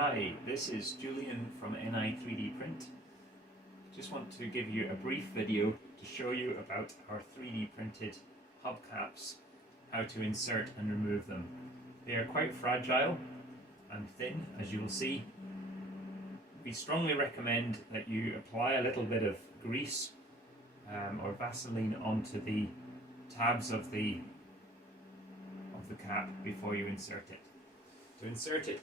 Hi, this is Julian from NI 3D Print. Just want to give you a brief video to show you about our 3D printed hubcaps, how to insert and remove them. They are quite fragile and thin, as you will see. We strongly recommend that you apply a little bit of grease or Vaseline onto the tabs of the cap before you insert it. To insert it,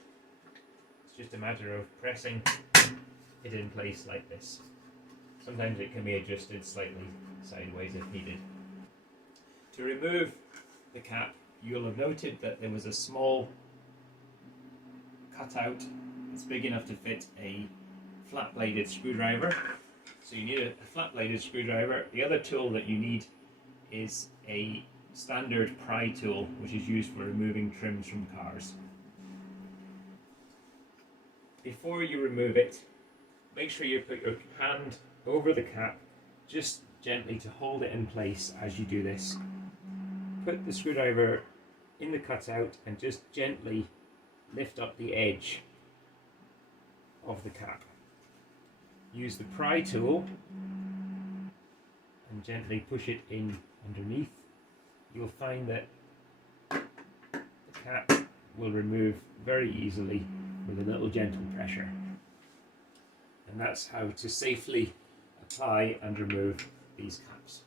it's just a matter of pressing it in place like this. Sometimes it can be adjusted slightly sideways if needed. To remove the cap, you'll have noted that there was a small cutout. It's big enough to fit a flat-bladed screwdriver. So you need a flat-bladed screwdriver. The other tool that you need is a standard pry tool, which is used for removing trims from cars. Before you remove it, make sure you put your hand over the cap, just gently to hold it in place as you do this. Put the screwdriver in the cutout and just gently lift up the edge of the cap. Use the pry tool and gently push it in underneath. You'll find that the cap will remove very easily with a little gentle pressure. And that's how to safely apply and remove these caps.